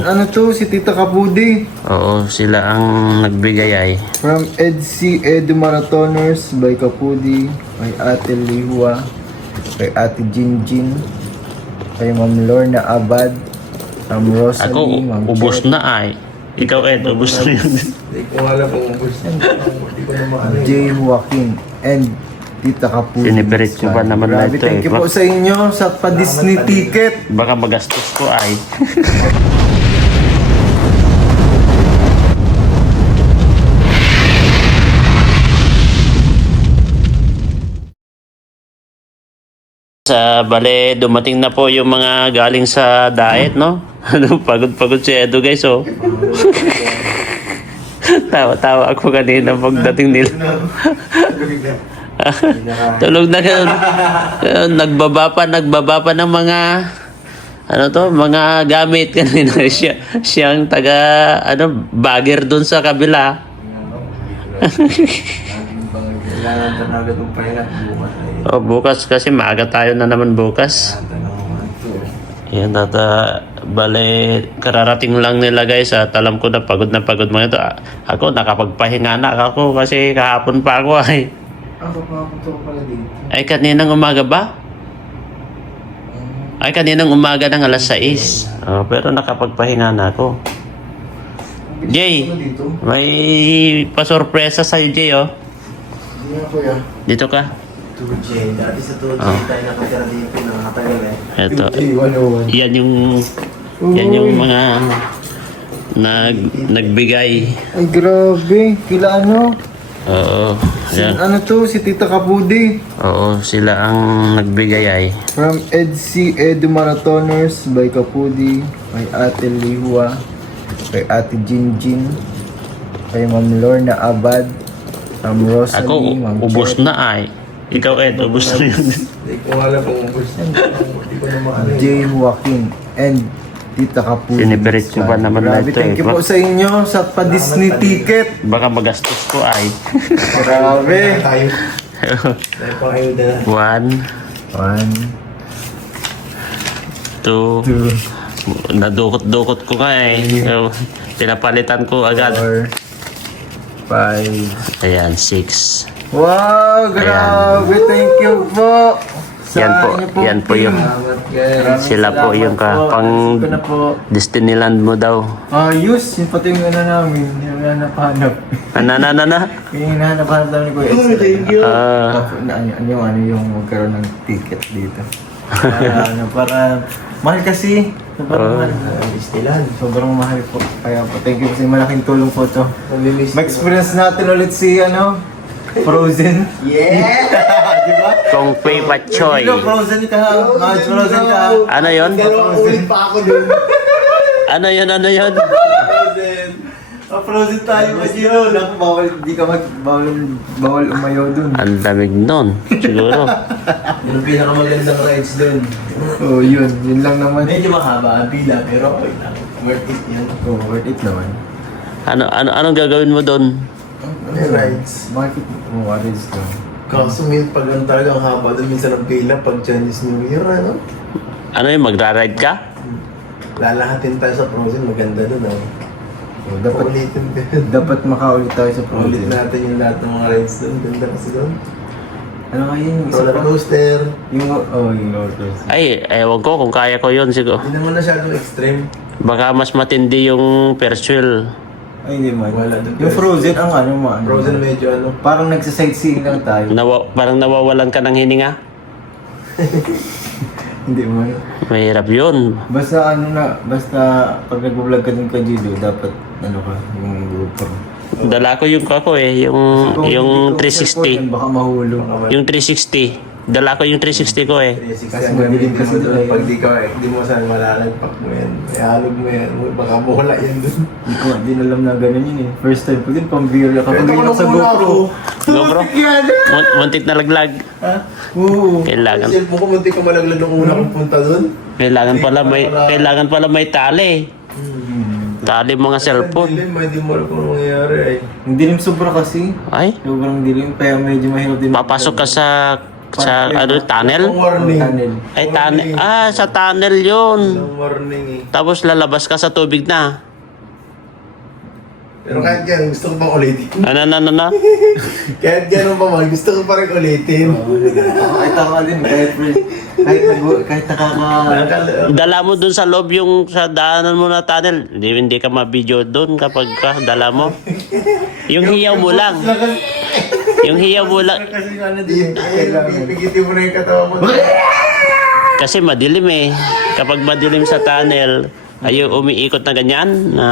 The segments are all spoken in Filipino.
Ano to, si Tita Kapudi. Oo, sila ang nagbigay ay. From EDC Edu Marathoners by Kapudi, kay Ate Lihua, kay Ate Jinjin, kay Ma'am Lorna Abad, Ma'am Rosalie, Ako, Ma'am ubos Cher, na ay. Ikaw Ed, ubos na yun. Hindi ko alam kung ubos yan. Hindi ko na maalam. Jay Joaquin, and Tita Kapudi. Sinipirit ko pa naman na Grabe, ito thank eh. you po sa inyo sa pa-Disney ticket. Baka magastos ko ay. Sa bale, dumating na po yung mga galing sa diet, no? Pagod-pagod si Edo, guys, oh. Tawa-tawa ako kanina pagdating nila. Tulog na ganun. Nagbaba pa ng mga ano to, mga gamit kanina. Siyang taga bagger doon sa kabila. Kailangan ka na agad ng pahinga bukas. Oh, bukas kasi maaga tayo na naman bukas. Yan, bale, kararating lang nila guys at alam ko na pagod mga ito. Ako, nakapagpahinga na ako kasi kahapon pa ako ay. Ako pala dito. Ay, kaninang umaga ba? Ay, kaninang umaga ng alas 6. Oh, pero nakapagpahinga na ako. Jay, may pasorpresa sa'yo, Jay, oh. Hindi na kuya. Dito ka. 2J. Dati sa 2J tayo nakatira dito. Nakatagal eh. Ito. 101. Yan yung mga nagbigay. Ay, grabe. Kila ano? Oo. Yan. Ano to, si Tita Kapudi. Oo, sila ang nagbigay ay. From EDC Edu Marathoners by Kapudi, kay Ate Lihua, kay Ate Jinjin, kay Ma'am Lorna Abad, Ma'am Rosalie, Ako, Ma'am ubos Cher, na ay. Ikaw Ed, ubos na yun. Hindi ko alam kung ubos yan. Hindi ko na maalam. Jay Joaquin, and Tita Kapudi. Sinipirit ko pa naman na Grabe, ito thank eh. you po sa inyo sa pa-Disney ticket. Baka magastos ko ay. Grabe. Tayo. Tayo pang ayuda na. 1, 2, 2, nadukot-dukot ko nga eh. Pinapalitan ko agad. 4, 5. Ayan, 6. Wow, grabe. Thank you po. Sa Yan po, inyo pong yan po team. yung Salamat guys. Maraming sila po salamat yung po. pang Ayusin ko na po. Disneyland mo daw. Ayos, yun pati yung ano namin, yung hinahanap-hanap. Na. Yung hinahanap-hanap namin ko. Thank you. Yung magkaroon ng ticket dito. Para mahal kasi. Sobrang mahal. Disneyland. Sobrang mahal po. Kaya po, thank you kasi malaking tulong po to. Mamimiss ko. Ma-experience natin ulit si Frozen. Yeah! Diba? Kung Pei Pachoy. Frozen ka ha. Frozen ka ha. Ano yon? Dalawang ulit pa ako dun. Ano yon? Frozen. Frozen tayo kasi yun. Naku, bawal, di ka bawal umayaw dun. Ang damig nun, siguro. Yung pinakamagandang rides dun. Oh, yun. Yun lang naman. Medyo mahaba ang pila pero okay lang. Worth it yan. Oh, worth it naman. Anong gagawin mo doon? Ano yung rides? Bakit mo what is to? Kaso pag ang talagang haba dun minsan ang pila pag Chinese New Year, ano? Ano yun, magra-ride ka? Lalahatin tayo sa Frozen, maganda dun ah. Oh, dapat Paulitin ka. dapat makaulit tayo sa Ulit Frozen. natin yung lahat ng mga rides dun. Ganda kasi dun. Ano kaya yung isa Roller pa? coaster. Yung roller coaster. Ay, ewan ko kung kaya ko yun siguro. Hindi naman masyadong extreme. Baka mas matindi yung first wheel. Ay, hindi man. Wala doon. Yung Frozen, ang ano mo? Frozen medyo ano. Parang nagsa-sightseeing lang tayo. Parang nawawalan ka ng hininga. Hindi man. Mahirap yun. Basta basta pag nag-vlog ka dun kay Jido, dapat yung grupo. Dala ko yung kako eh, yung 360. Baka mahulog. Yung 360. Dala ko yung 360 ko eh. 360 Kasi ang madilim gamitin kasi mo dun. doon. Pag di mo saan malalagpak mo yan. Ihalog mo yan. Baka mawala yan dun. Hindi na alam na ganun yun eh. First time ko din, pambira. Kapag Ito ko ganyan sa nung una GoPro. GoPro? Muntik na laglag. Ha? Oo. Kailangan. Kasi mo ko munti ka malaglag nung una kong punta dun. Kailangan pala may tali. Tali mga cellphone. Dilim, hindi mo alam kung anong nangyayari eh. Ang dilim sobra kasi. Ay, Sobrang dilim, kaya medyo mahirap din. papasok ka sa sa ano, tunnel? Ang warning. Tunnel. Ay, tunnel. Ah, sa tunnel yun. Ang warning eh. Tapos lalabas ka sa tubig na. Pero kahit yan, gusto ko pang ulitin. Ano? Kahit gano'n pa man, gusto ko pa rin ulitin. Kahit ako din, kahit nakaka... Dala mo dun sa loob yung sa daanan mo na tunnel. Hindi ka ma-video dun kapag ka dala mo. Yung hiyaw mo lang. Yung hiyaw mo lang. Kasi ano Pipigitin mo na yung katawan mo. Kasi madilim eh. Kapag madilim sa tunnel, ay umiikot na ganyan na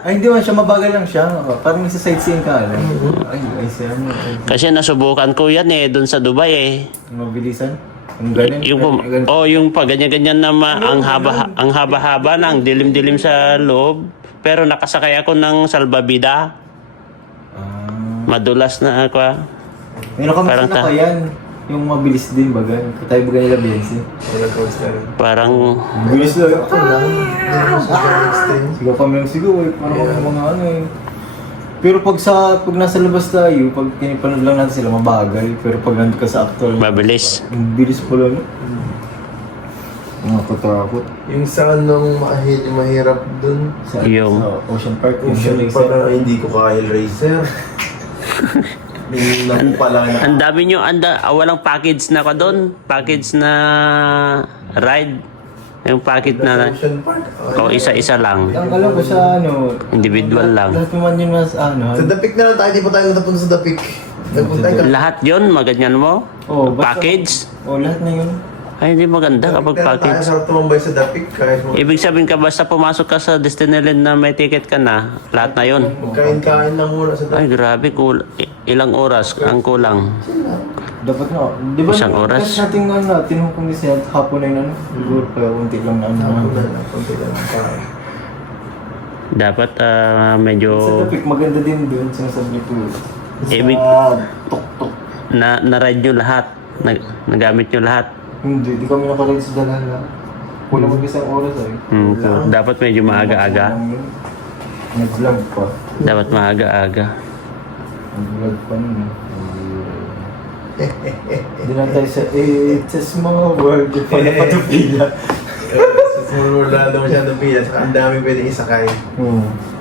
Ay, hindi man siya, mabagal lang siya. Parang isa sightseeing ka, alam. Ay, siya, ano. kasi nasubukan ko yan eh doon sa Dubai eh. Mabilisan. Ang ganun. Yung pag ganyan-ganyan na ang haba-haba na, ang dilim-dilim sa loob. Pero nakasakay ako ng salbabida. Madulas na ako. Meron kami Parang sinaka yan. Yung mabilis din baga. Tayo baga nila Benzi. Roller coaster. Parang Bilis lang. Ako lang. Extreme. Sigaw kami ng sigaw eh. Parang mga ano eh. Pero pag nasa labas tayo, pag pinipanood lang natin sila, mabagal. Pero pag nandun ka sa actual, mabilis. ang bilis pala no? Nakakatakot. Yung sa anong mahirap dun. Sa Ocean Park. Ocean pa na hindi ko kaya racer. Yung napupala na. Ang dami nyo, walang package na ka doon. Package na ride. Yung package na, Ocean Park. o isa-isa lang. Ang alam ko sa ano, Individual lang. lahat naman yun nasa ano. Sa Dapik na lang tayo, di pa tayo natapunta sa Dapik. Nagpunta tayo. Lahat yon maganyan mo? Basta- Package? lahat na yun. Ay, hindi maganda kapag Tayo package. sarap tumambay sa Dapik. Kahit mo. Ibig sabihin ka, basta pumasok ka sa Disneyland na may ticket ka na, lahat na yon. Magkain-kain lang muna sa Ay, Dapik. grabe, ilang oras ang kulang. Dapat nga. Di ba? Isang oras? Kasi natin tinukong din siya. Hapon na yun ano. Siguro pa unti lang na ano. Konti lang ang kain. Dapat Sa medyo Tapik, maganda din doon. Sinasabi ko. Ibig- Sa tok-tok. na-ride nyo lahat. Nagamit nyo lahat. Hindi, di kami nakaride sa Dalala. Kulang mag-isang oras eh. Dapat medyo maaga-aga. Nag-vlog pa. Dapat maaga-aga. Nag-vlog pa nun. Hindi na tayo sa It's a small world. Di pa napatupila. Sa small world lalo masyadong pila. Saka ang dami pwedeng isakay.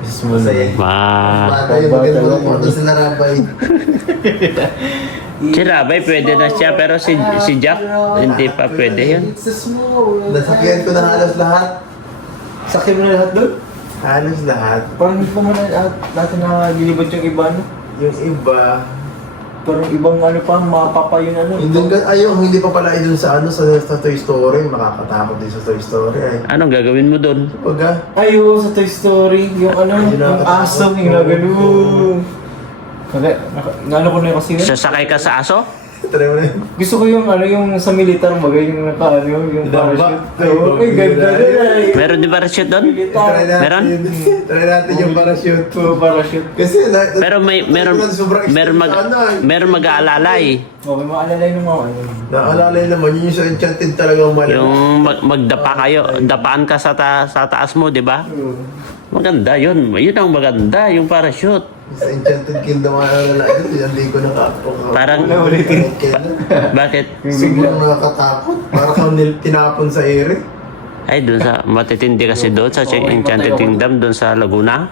Small Masaya. Bata yung maganda mo doon sa Narabay. Si Rabay pwede na siya, pero si Jack hindi pa pwede yun. It's a small world. Nasakyan ko na halos lahat. Sakyan mo na lahat doon? Halos lahat. Parang hindi pa man natin nakalilibot yung iba, no? Yung iba, Parang ibang ano pa, mapapa yun ano. hindi pa pala dun sa sa Toy Story. Makakatakot din sa Toy Story. Anong gagawin mo doon? Pagka, Ay, oo, sa Toy Story. Yung ano, Yun yung ang- aso, yung nagano. Ano ko na kasi yun? Sasakay ka sa aso? try mo na yun. Gusto ko yung ano, yung sa militar, bagay yung naka ano, yung Damba. parachute. Oo, ay, ganda rin ay. Meron di ba parachute doon? Militar. Try natin Meron? yun. Try natin yung parachute. Oo, parachute. Kasi Pero meron mag-aalalay. Okay, maalalay ng mga ano. Naalalay naman, yun yung sa Enchanted talagang malala. Yung magdapa kayo, dapaan ka sa taas mo, di ba? Maganda yun. Yun ang maganda, yung parachute. Sa Enchanted Kingdom, maalala ito, hindi ko nakapok. Parang- Bakit? Siguro nakakatakot. Parang kang tinapon sa ere. Ay, doon sa, matitindi kasi doon sa Enchanted Kingdom, doon sa Laguna.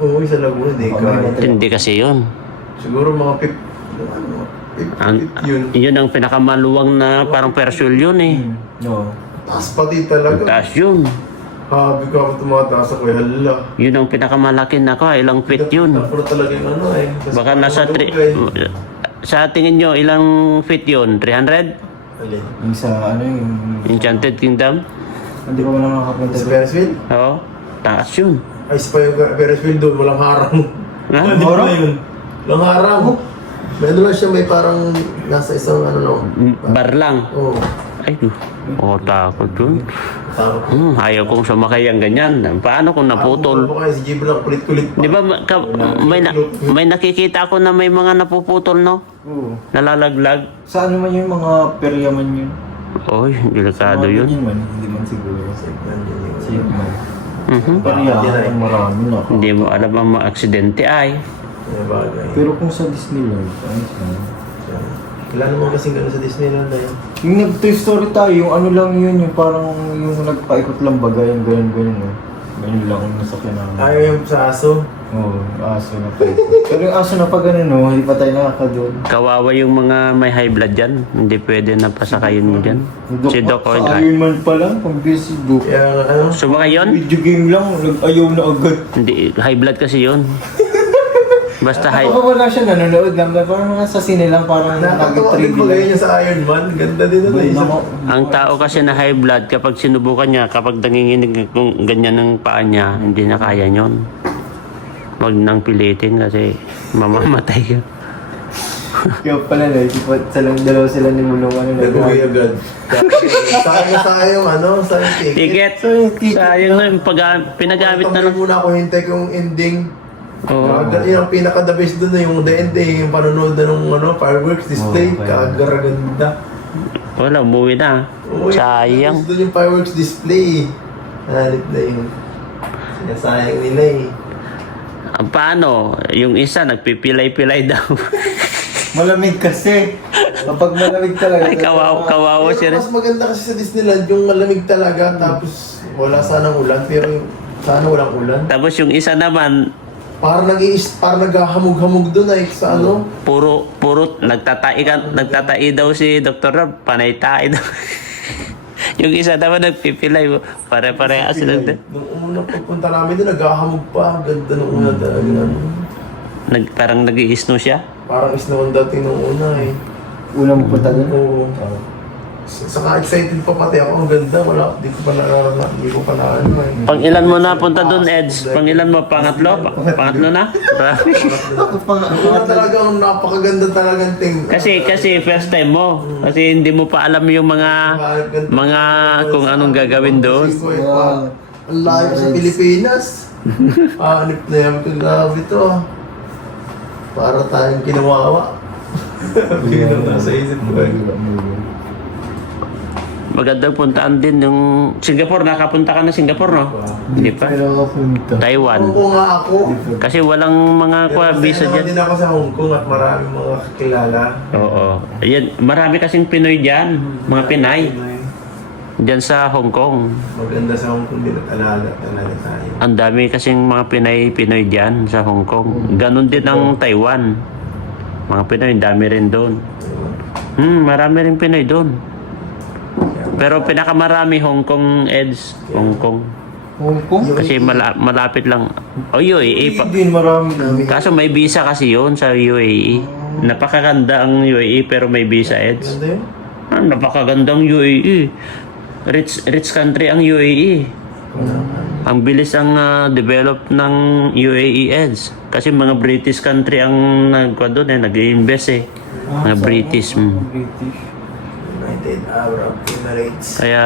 Oo, sa Laguna, di ka. Tindi kasi yun. Siguro mga Ang, yun. yun ang pinakamaluwang na parang persul yun eh. Oo. Taas pati talaga. Taas yun. Habi ko ako tumataas ako, hala. Yun ang pinakamalaki na ka. Ilang feet yun. Pero talaga yung ano eh. Baka nasa sa tingin nyo, ilang feet yun? 300? Alin? Yung sa ano yung... Enchanted Kingdom? Hindi ko na nakapunta Sa doon. Ferris wheel? Oo. Taas yun. Ay, sa Ferris wheel doon, walang harang. Ha? Hindi pala yun. Walang harang. May ano lang siya, may parang nasa isang ano lang. Bar lang. Oo. Ay, takot yun. Takot. Ayaw kong sumakay ang ganyan. Paano kung naputol? Ako kaya si Gibran, kulit-kulit pa. Di ba may nakikita ko na may mga napuputol, no? Oo. Nalalaglag. Sa ano man yung mga perya man yun? Oy, delikado Mga yun. ganyan man, hindi man siguro. Safe man. Mhm. Perya, ang marami na. Hindi mo alam ang mga aksidente ay. May bagay. Pero kung sa Disneyland, ayos na. Wala naman kasing gano'n sa Disneyland na yun. Yung nag-Toy Story tayo, yung ano lang yun, yung parang yung nagpaikot lang baga, yung ganyan. Ganyan lang yung nasakyan namin. Ayaw yung sa aso. Oo, aso na pa. Pero yung aso na pa ganun, no, hindi pa tayo nakakadun. Kawawa yung mga may high blood dyan. Hindi pwede na pasakayin mo dyan. Si Doc o Sa Iron Man pa lang, pang busy Doc. Kaya nga, ano? Sumakay yun? Video game lang, nag-ayaw na agad. Hindi, high blood kasi yun. Basta high... Ako wala siya nanonood lang, parang mga sa sine lang, parang Nakakatawa din nag-trivia ba lang. kayo niya sa Iron Man? Ganda din na isa. Ang tao kasi na high blood, kapag sinubukan niya, kapag nanginginig kung ganyan ng paa niya, hindi na kaya yun. Huwag nang pilitin kasi mamamatay ka. Kaya pala na, dalawa sila nimulungan na Nag-uwi agad. Sayang ano, sayang ticket. Ticket! Sayang na yung pinagamit na Tambay lang. muna ako, hintay ko yung ending. Oo. Yung pinaka-the best doon na yung the ending, yung panonood na nung fireworks display, kagaraganda. Wala, umuwi na. Sayang. Doon yung fireworks display. Halit na yun. Sinasayang nila eh. Paano? Yung isa, nagpipilay-pilay daw. Malamig kasi. Kapag malamig talaga. Ay, kawawa siya rin. Mas maganda kasi sa Disneyland, yung malamig talaga, tapos wala sanang ulan, pero sana walang ulan. Tapos yung isa naman, Parang naghahamog-hamog doon ay sa ano. puro nagtatai daw si Dr. Rob, panay-tai daw. Yung isa naman nagpipilay, pare-parehas sila din. Nung unang pagpunta namin doon, naghahamog pa. Ganda nung una talaga. Parang nag-i-snow siya. Parang isnoon dating nung una eh. Unang punta doon? Oo. Saka excited pa pati ako. Ang ganda. Di ko pa na ano eh. Pang ilan mo napunta doon, Eds? Pang ilan mo? Pangatlo? Pangatlo na? Una talaga ang napakaganda talagang thing. kasi first time mo. Kasi hindi mo pa alam yung mga kung anong gagawin doon. Ang layo sa Pilipinas. Hanip na yan ko, grabe to. Para tayong kinawawa. Bigyan na nasa isip ko eh. Magandang puntaan din yung Singapore. Nakapunta ka na Singapore, no? Hindi pa. Pero ako punta. Taiwan. Hong Kong nga ako. Kasi walang mga visa Naman dyan. din ako sa Hong Kong at maraming mga kakilala. Oo. Ayan, marami kasing Pinoy dyan. Mga Pinay. Dyan sa Hong Kong. Maganda sa Hong Kong din at alaga talaga tayo. Ang dami kasing mga Pinoy dyan sa Hong Kong. Ganon din ang Taiwan. Mga Pinoy, dami rin doon. Marami rin Pinoy doon. Pero pinakamarami Hong Kong, Eds. Hong Kong. Hong Kong? Kasi malapit lang. O UAE pa. Hindi, marami namin. Kaso may visa kasi yun sa UAE. Napakaganda ang UAE pero may visa, Eds. Ganda yun. Napakagandang UAE. Rich country ang UAE. Ang bilis ang develop ng UAE, Eds. Kasi mga British country ang doon nag-i-invest eh. Mga British. British. United Arab Emirates. Kaya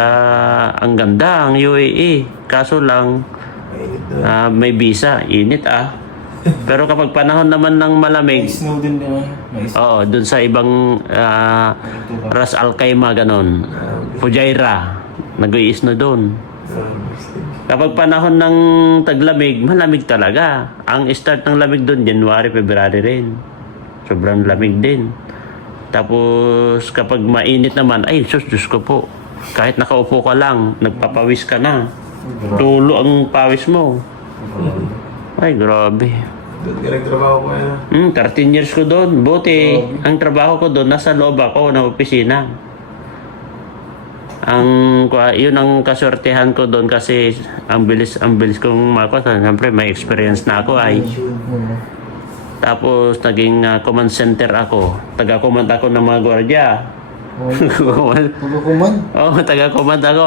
ang ganda ang UAE. Kaso lang Mainit na. may visa. Init Pero kapag panahon naman ng May malamig, snow din din. May snow. oo, dun sa ibang Ras Al Khaimah ganon. Fujairah. Nag-i-snow doon. Kapag panahon ng taglamig, malamig talaga. Ang start ng lamig doon, January, February rin. Sobrang lamig din. Tapos kapag mainit naman, ay Diyos ko po. Kahit nakaupo ka lang, nagpapawis ka na. Tulo ang pawis mo. Ay, grabe. Doon ka nagtrabaho ko yan. 13 years ko doon. Buti, ang trabaho ko doon, nasa loob ako ng opisina. Yun ang kaswertehan ko doon kasi ang bilis kong makuha. Siyempre, may experience na ako ay. Tapos, naging command center ako. Taga-command ako ng mga gwardiya. Pagkukuman? Oo, taga-command ako.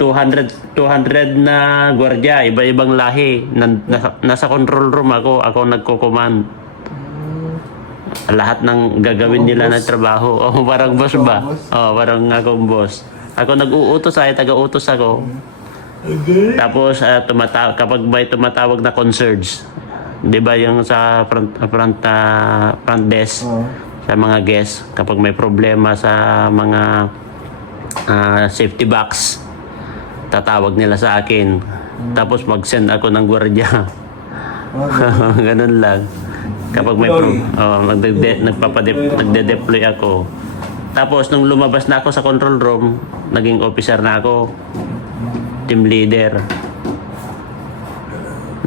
200 na gwardiya, iba-ibang lahi. Nasa control room ako nagko-command. Lahat ng gagawin nila na trabaho. Oh, parang boss ba? Oh, parang akong boss. Ako nag-uutos taga-utos ako. Tapos kapag may tumatawag na concierge, 'di ba yung sa front desk sa mga guests kapag may problema sa mga safety box, tatawag nila sa akin. Tapos mag-send ako ng gwardiya. Ganun lang. Kapag may nagde-deploy ako. Tapos nung lumabas na ako sa control room, naging officer na ako. Team leader.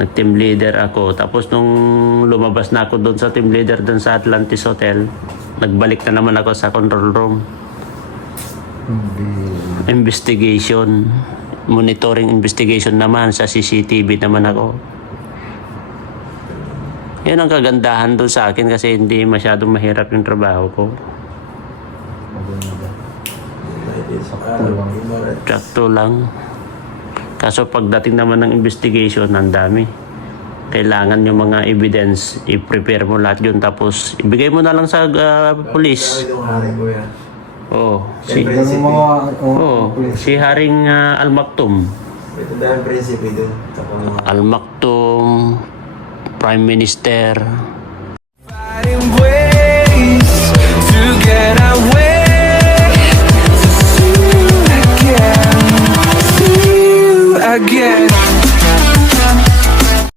Nag-team leader ako. Tapos nung lumabas na ako doon sa team leader doon sa Atlantis Hotel, nagbalik na naman ako sa control room. Investigation. Monitoring investigation naman sa CCTV naman ako. Yan ang kagandahan doon sa akin kasi hindi masyadong mahirap yung trabaho ko. Sakto lang. Kaso pagdating naman ng investigation, ang dami. Kailangan yung mga evidence, i-prepare mo lahat yun. Tapos ibigay mo na lang sa police. Oh, si Ganun mga, si Haring Al-Maktoum. Ito dahil prinsipe doon. Al-Maktoum, Prime Minister. Finding ways to get away, to see you again, see you again.